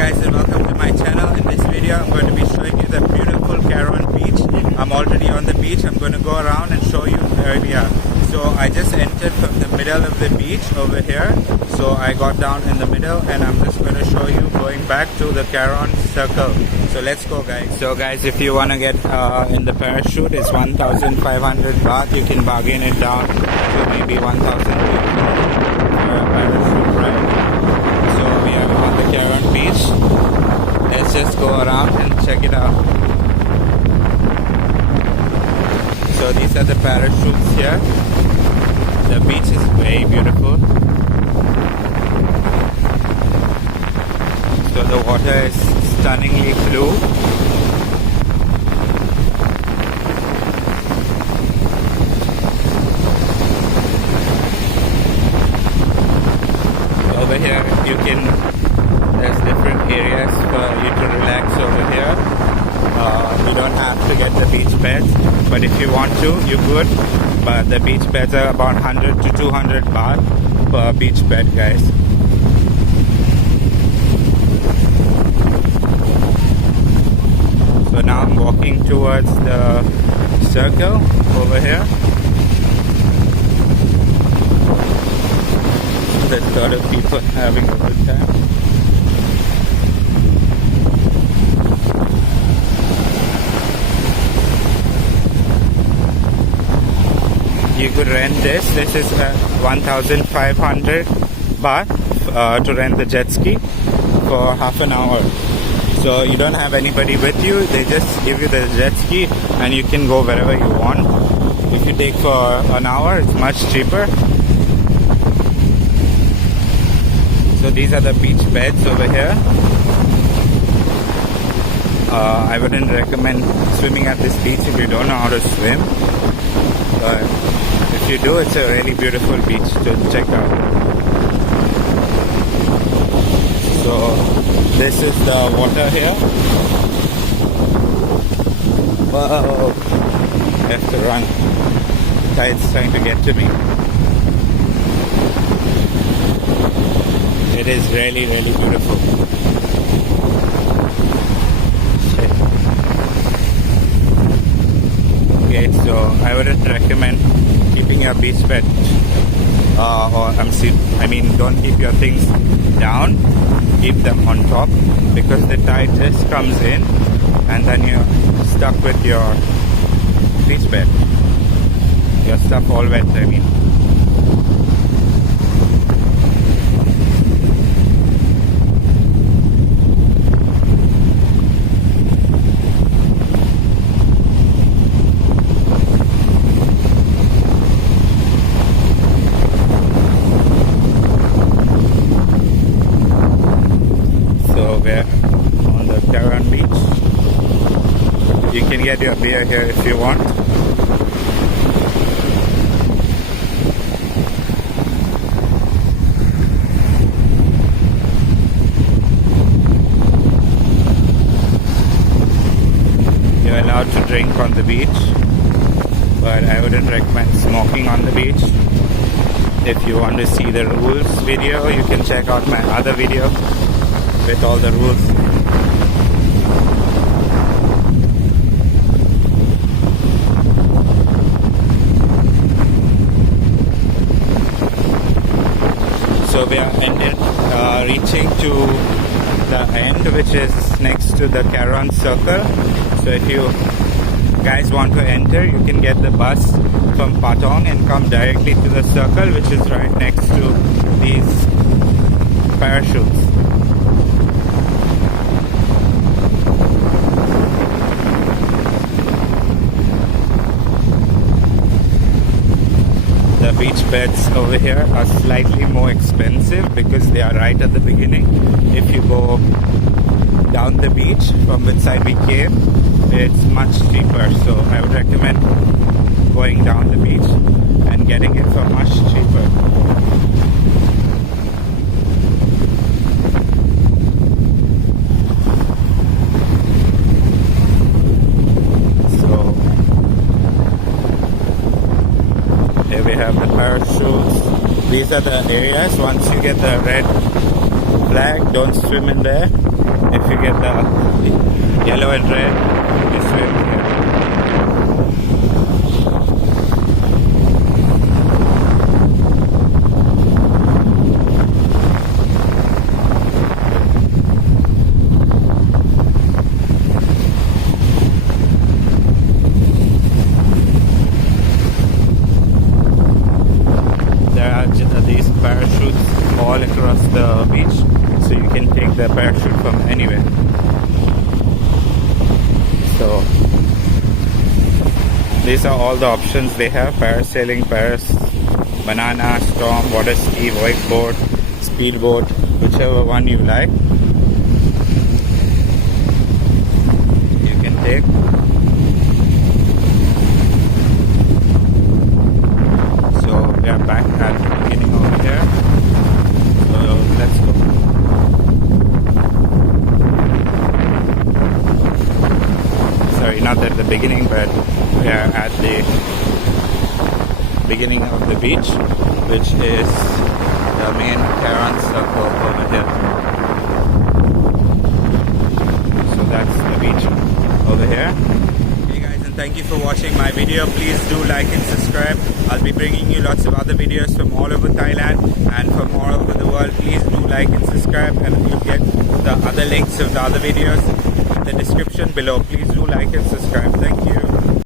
guys, and welcome to my channel. In this video I'm going to be showing you the beautiful Karon Beach. I'm already on the beach. I'm going to go around and show you the area. So I just entered from the middle of the beach over here. So I got down in the middle and I'm just going to show you going back to the Karon circle. So let's go, guys. So guys, if you want to get in the parachute, it's 1,500 baht. You can bargain it down to maybe 1,200 for a parachute ride. So we are on the Karon Beach. Let's just go around and check it out. So these are the parachutes here. The beach is very beautiful. So the water is stunningly blue. Over here there's different areas for you to relax over here. You don't have to get the beach beds, but if you want to, you could. But the beach beds are about 100 to 200 baht per beach bed, guys. So now I'm walking towards the circle over here. There's a lot of people having a good time. You could rent this. This is 1,500 baht to rent the jet ski for half an hour. So you don't have anybody with you. They just give you the jet ski and you can go wherever you want. If you take for an hour, it's much cheaper. So these are the beach beds over here. I wouldn't recommend swimming at this beach if you don't know how to swim. But if you do, it's a really beautiful beach to check out. So this is the water here. Whoa! I have to run. Tide's trying to get to me. It is really, really beautiful. Okay, so I wouldn't recommend keeping your beach bed don't keep your things down. Keep them on top, because the tide just comes in and then you're stuck with your beach bed. Your stuff all wet, I mean. We're on the Karon Beach. You can get your beer here if you want. You're allowed to drink on the beach, but I wouldn't recommend smoking on the beach. If you want to see the rules video, you can check out my other video with all the rules. So we are reaching to the end, which is next to the Karon circle. So if you guys want to enter, you can get the bus from Patong and come directly to the circle, which is right next to these parachutes. The beach beds over here are slightly more expensive because they are right at the beginning. If you go down the beach from which side we came, it's much cheaper. So I would recommend going down the beach and getting it for much cheaper. Here we have the parachutes. These are the areas. Once you get the red flag, don't swim in there. If you get the yellow and red, you swim here. There are these parachutes all across the beach, so you can take the parachute from anywhere. So these are all the options they have: parasailing, banana, storm, water ski, wakeboard, speedboat, whichever one you like, you can take. So we are back at the beginning over here. So let's go. Sorry, not at the beginning, but we are at the beginning of the beach, which is the main Karon circle over here. So that's the beach over here. Hey guys, and thank you for watching my video. Please do like and subscribe. I'll be bringing you lots of other videos from all over Thailand and from all over the world. Please do like and subscribe, and you'll get the other links of the other videos in the description below. Please do like and subscribe. Thank you.